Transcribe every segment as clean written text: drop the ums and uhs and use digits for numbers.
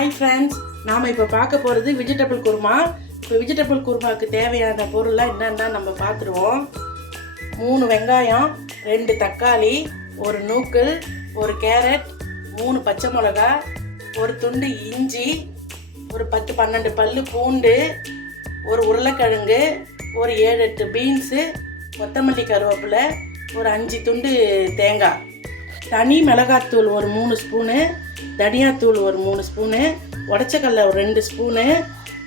Hi friends, நாம் இப்போ பார்க்க போகிறது வெஜிடபிள் குருமா. இப்போ வெஜிடபிள் குருமாவுக்கு தேவையான பொருள்லாம் என்னென்னா நம்ம பார்த்துருவோம். 3 வெங்காயம், 2 தக்காளி, ஒரு நூக்கல், ஒரு கேரட், 3 பச்சை மிளகா, ஒரு துண்டு இஞ்சி, ஒரு 10-12 பல்லு பூண்டு, ஒரு உருளைக்கிழங்கு, ஒரு 7-8 பீன்ஸு, கொத்தமல்லி கருவேப்பிலை, ஒரு 5 துண்டு தேங்காய், தனி மிளகாத்தூள் ஒரு 3 ஸ்பூனு, தனியாத்தூள் ஒரு 3 ஸ்பூனு, உடச்சக்கடலை ஒரு 2 ஸ்பூனு,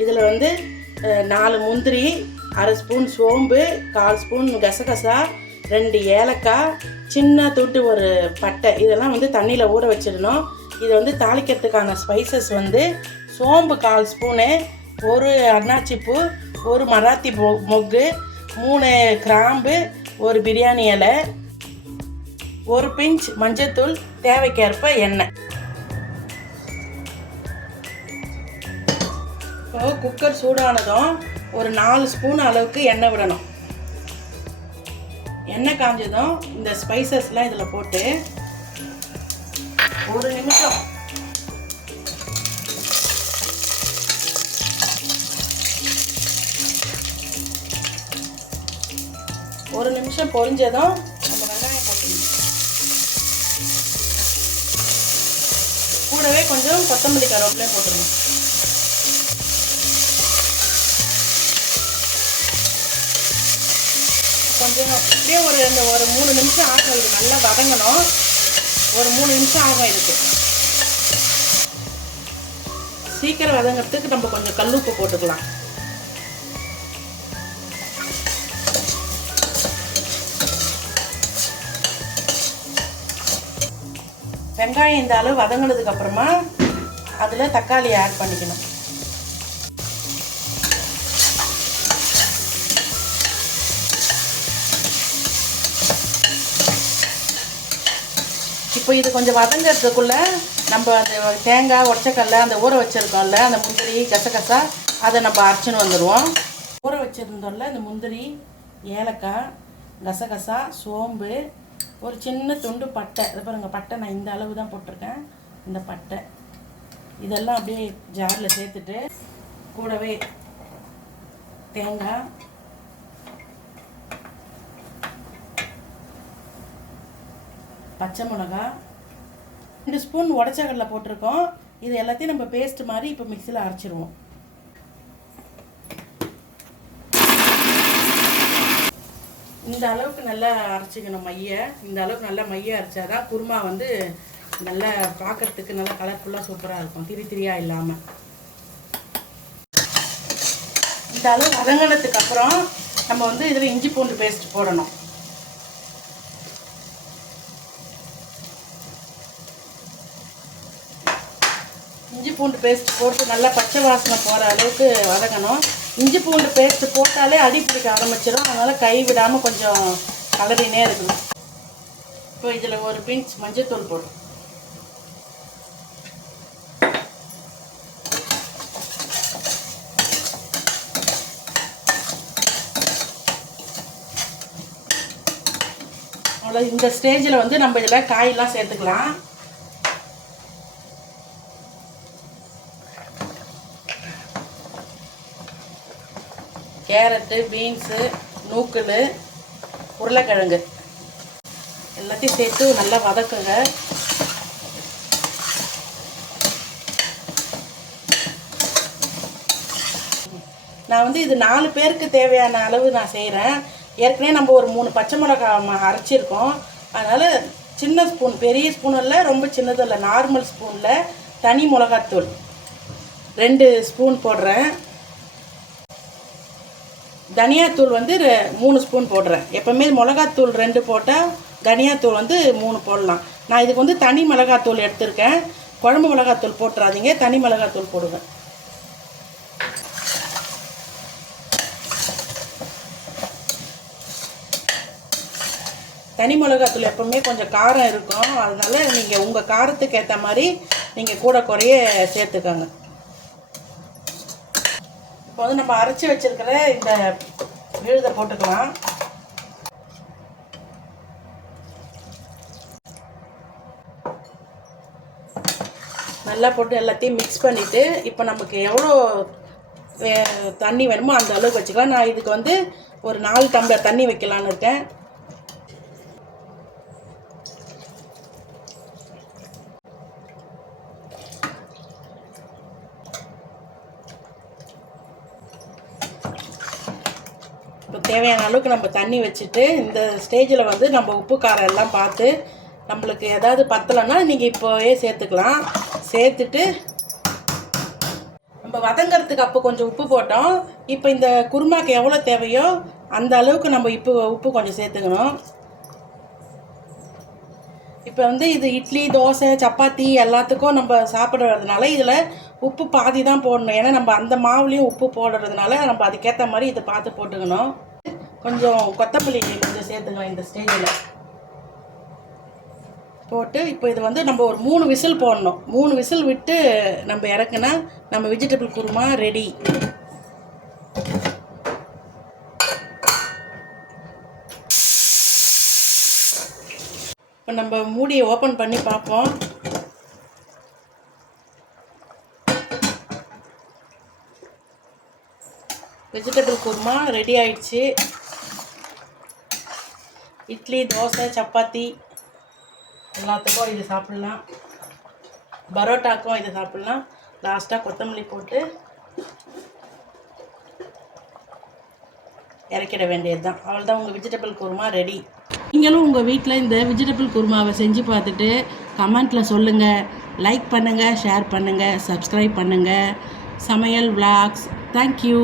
இதில் 4 முந்திரி, அரை ஸ்பூன் சோம்பு, 1/4 ஸ்பூன் கசகசா, 2 ஏலக்காய், சின்ன துண்டு ஒரு பட்டை, இதெல்லாம் தண்ணியில் ஊற வச்சிடணும். இது தாளிக்கிறதுக்கான ஸ்பைசஸ் சோம்பு 1/4 ஸ்பூனு, ஒரு அன்னாச்சிப்பூ, ஒரு மராத்தி மொக்கு, 3 கிராம்பு, ஒரு பிரியாணி இலை, ஒரு பிஞ்ச் மஞ்சத்தூள், தேவைக்கேற்ப எண்ணெய். இப்போ குக்கர் சூடானதும் ஒரு 4 ஸ்பூன் அளவுக்கு எண்ணெய் விடணும். எண்ணெய் காஞ்சதும் இந்த ஸ்பைசஸ்லாம் இதில் போட்டு ஒரு நிமிஷம் பொரிஞ்சதும் நம்ம வெங்காயம் போட்டுக்கணும். கூடவே கொஞ்சம் கொத்தமல்லி கருவேப்பிலையும் போட்டுருணும். கொஞ்சம் இப்படியே ஒரு 3 நிமிஷம் ஆகும். இது நல்லா வதங்கணும். ஒரு 3 நிமிஷம் ஆகும். இதுக்கு சீக்கிரம் வதங்கிறதுக்கு நம்ம கொஞ்சம் கல்லுப்பு போட்டுக்கலாம். வெங்காயம் இந்த அளவு வதங்கினதுக்கு அப்புறமா அதில் தக்காளி ஆட் பண்ணிக்கணும். இப்போ இது கொஞ்சம் வதங்கிறதுக்குள்ளே நம்ம அந்த தேங்காய், ஒற்றைக்கடலை, அந்த ஊற வச்சுருக்கோம்ல, அந்த முந்திரி, கசகசா, அதை நம்ம அரைச்சின்னு வந்துடுவோம். ஊற வச்சுருந்தோம்ல இந்த முந்திரி, ஏலக்காய், கசகசா, சோம்பு, ஒரு சின்ன துண்டு பட்டை, இது பாருங்கள் பட்டை நான் இந்த அளவு தான் போட்டிருக்கேன். இந்த பட்டை இதெல்லாம் அப்படியே ஜாரில் சேர்த்துட்டு கூடவே தேங்காய், பச்சை மிளகா, 2 ஸ்பூன் உடச்சக்கடலை போட்டிருக்கோம். இது எல்லாத்தையும் நம்ம பேஸ்ட் மாதிரி இப்போ மிக்சியில் அரைச்சிடுவோம். இந்த அளவுக்கு நல்லா அரைச்சிக்கணும் மையை. இந்த அளவுக்கு நல்லா மையை அரைச்சாதான் குருமா நல்லா பார்க்கறதுக்கு நல்லா கலர்ஃபுல்லாக சூப்பராக இருக்கும், திரியாக இல்லாமல். இந்த அளவு வதங்கினதுக்கு அப்புறம் நம்ம இதில் இஞ்சி பூண்டு பேஸ்ட் போடணும். இஞ்சி பூண்டு பேஸ்ட் போட்டு நல்லா பச்சை வாசனை போகிற அளவுக்கு வதங்கணும். இஞ்சி பூண்டு பேஸ்ட் போட்டாலே அடி பிடிக்க ஆரம்பிச்சிடும். அதனால் கை விடாமல் கொஞ்சம் கலரினே இருக்கணும். இப்போ இதில் ஒரு பிஞ்ச் மஞ்சத்தூள் போடும். அவ்வளோ. இந்த ஸ்டேஜில் நம்ம இதில் காயெல்லாம் சேர்த்துக்கலாம். கேரட்டு, பீன்ஸு, நூக்கல், உருளைக்கிழங்கு எல்லாத்தையும் சேர்த்து நல்லா வதக்குங்க. நான் இது 4 பேருக்கு தேவையான அளவு நான் செய்கிறேன். ஏற்கனவே நம்ம ஒரு 3 பச்சை மிளகா அரைச்சிருக்கோம். அதனால் சின்ன ஸ்பூன், பெரிய ஸ்பூன் இல்லை, ரொம்ப சின்னதும் இல்லை, நார்மல் ஸ்பூனில் தனி மிளகாத்தூள் 2 ஸ்பூன் போடுறேன். தனியாத்தூள் 3 ஸ்பூன் போடுறேன். எப்போவுமே மிளகாத்தூள் 2 போட்டால் தனியாத்தூள் 3 போடலாம். நான் இதுக்கு தனி மிளகாத்தூள் எடுத்திருக்கேன். குழம்பு மிளகாத்தூள் போட்டுறாதீங்க, தனி மிளகாத்தூள் போடுவேன். தனி மிளகாத்தூள் எப்போவுமே கொஞ்சம் காரம் இருக்கும். அதனால் நீங்கள் உங்கள் காரத்துக்கு ஏற்ற மாதிரி நீங்கள் கூட குறைய சேர்த்துக்கோங்க. இப்போ நம்ம அரைச்சி வச்சிருக்கிற இந்த விழுதை போட்டுக்கலாம். நல்லா போட்டு எல்லாத்தையும் மிக்ஸ் பண்ணிவிட்டு இப்போ நமக்கு எவ்வளோ தண்ணி வேணுமோ அந்த அளவுக்கு வச்சுக்கலாம். நான் இதுக்கு வந்து ஒரு 4 டம்ளர் தண்ணி வைக்கலான்னு இருக்கேன். இப்போ தேவையான அளவுக்கு நம்ம தண்ணி வச்சுட்டு இந்த ஸ்டேஜில் வந்து நம்ம உப்பு காரம் எல்லாம் பார்த்து நம்மளுக்கு ஏதாவது பத்தலைன்னா நீங்கள் இப்போவே சேர்த்துக்கலாம். சேர்த்துட்டு நம்ம வதங்கிறதுக்கு அப்போ கொஞ்சம் உப்பு போட்டோம். இப்போ இந்த குருமாக்கு எவ்வளோ தேவையோ அந்த அளவுக்கு நம்ம உப்பு கொஞ்சம் சேர்த்துக்கணும். இப்போ வந்து இது இட்லி, தோசை, சப்பாத்தி எல்லாத்துக்கும் நம்ம சாப்பிட்றதுனால இதில் உப்பு பாதி தான் போடணும். ஏன்னா நம்ம அந்த மாவுலேயும் உப்பு போடுறதுனால நம்ம அதுக்கேற்ற மாதிரி இதை பார்த்து போட்டுக்கணும். கொஞ்சம் கொத்தமல்லி கொஞ்சம் சேர்த்துக்கலாம் இந்த ஸ்டேஜில் போட்டு. இப்போ இது வந்து நம்ம ஒரு 3 விசில் போடணும். 3 விசில் விட்டு நம்ம இறக்குனா நம்ம வெஜிடபிள் குருமா ரெடி. இப்போ நம்ம மூடியை ஓப்பன் பண்ணி பார்ப்போம். வெஜிடபிள் குருமா ரெடி ஆயிடுச்சு. இட்லி, தோசை, சப்பாத்தி எல்லாத்துக்கும் இது சாப்பிட்லாம். பரோட்டாக்கும் இது சாப்பிட்லாம். லாஸ்ட்டாக கொத்தமல்லி போட்டு இறக்கிட வேண்டியது தான். அவ்வளோதான், உங்கள் வெஜிடபிள் குருமா ரெடி. நீங்களும் உங்கள் வீட்டில் இந்த வெஜிடபிள் குருமாவை செஞ்சு பார்த்துட்டு கமெண்ட்டில் சொல்லுங்கள். லைக் பண்ணுங்கள், ஷேர் பண்ணுங்கள், சப்ஸ்கிரைப் பண்ணுங்கள். சமையல் விளாக்ஸ். தேங்க்யூ.